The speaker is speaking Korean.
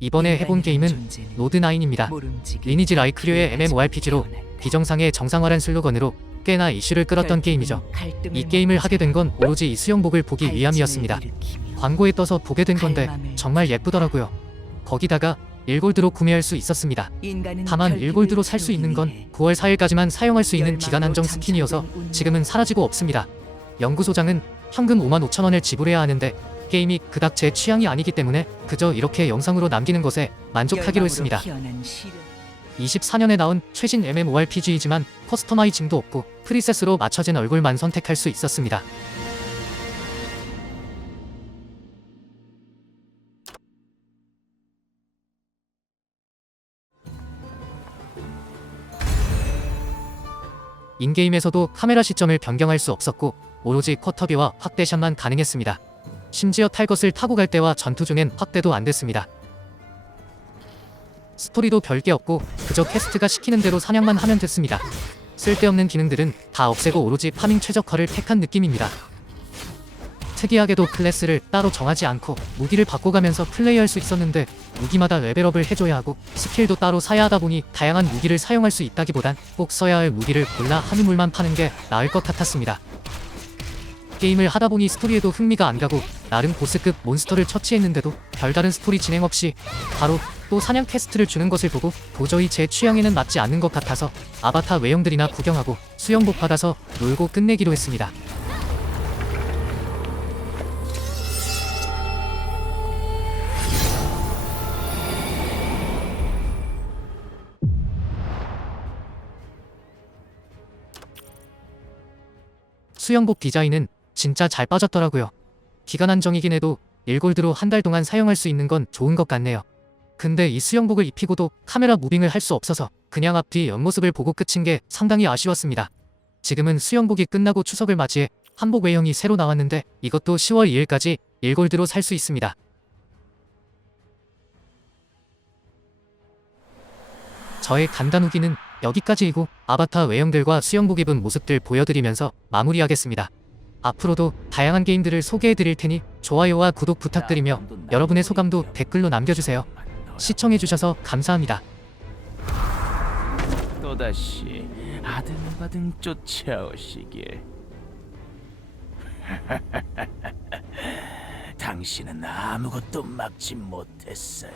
이번에 해본 게임은 로드9입니다. 리니지 라이크류의 MMORPG로 비정상의 정상화란 슬로건으로 꽤나 이슈를 끌었던 게임이죠. 이 게임을 하게 된 건 오로지 이 수영복을 보기 위함이었습니다. 광고에 떠서 보게 된 건데 정말 예쁘더라고요. 거기다가 1골드로 구매할 수 있었습니다. 다만 1골드로 살 수 있는 건 9월 4일까지만 사용할 수 있는 기간 한정 스킨이어서 지금은 사라지고 없습니다. 연구소장은 현금 5만 5천 원을 지불해야 하는데 게임이 그닥 제 취향이 아니기 때문에 그저 이렇게 영상으로 남기는 것에 만족하기로 했습니다. 24년에 나온 최신 MMORPG이지만 커스터마이징도 없고 프리셋으로 맞춰진 얼굴만 선택할 수 있었습니다. 인게임에서도 카메라 시점을 변경할 수 없었고 오로지 쿼터비와 확대샷만 가능했습니다. 심지어 탈 것을 타고 갈 때와 전투 중엔 확대도 안 됐습니다. 스토리도 별게 없고 그저 캐스트가 시키는 대로 사냥만 하면 됐습니다. 쓸데없는 기능들은 다 없애고 오로지 파밍 최적화를 택한 느낌입니다. 특이하게도 클래스를 따로 정하지 않고 무기를 바꿔가면서 플레이할 수 있었는데 무기마다 레벨업을 해줘야 하고 스킬도 따로 사야 하다 보니 다양한 무기를 사용할 수 있다기보단 꼭 써야 할 무기를 골라 한 인물만 파는 게 나을 것 같았습니다. 게임을 하다 보니 스토리에도 흥미가 안 가고 나름 보스급 몬스터를 처치했는데도 별다른 스토리 진행 없이 바로 또 사냥 퀘스트를 주는 것을 보고 도저히 제 취향에는 맞지 않는 것 같아서 아바타 외형들이나 구경하고 수영복 받아서 놀고 끝내기로 했습니다. 수영복 디자인은 진짜 잘 빠졌더라고요. 기간 한정이긴 해도 1골드로 한 달 동안 사용할 수 있는 건 좋은 것 같네요. 근데 이 수영복을 입히고도 카메라 무빙을 할 수 없어서 그냥 앞뒤 옆모습을 보고 끝인 게 상당히 아쉬웠습니다. 지금은 수영복이 끝나고 추석을 맞이해 한복 외형이 새로 나왔는데 이것도 10월 2일까지 1골드로 살 수 있습니다. 저의 간단 후기는 여기까지이고 아바타 외형들과 수영복 입은 모습들 보여드리면서 마무리하겠습니다. 앞으로도 다양한 게임들을 소개해드릴 테니 좋아요와 구독 부탁드리며 여러분의 소감도 댓글로 남겨주세요. 시청해주셔서 감사합니다. 또다시 아등바등 쫓아오시길. 당신은 아무것도 막지 못했어요.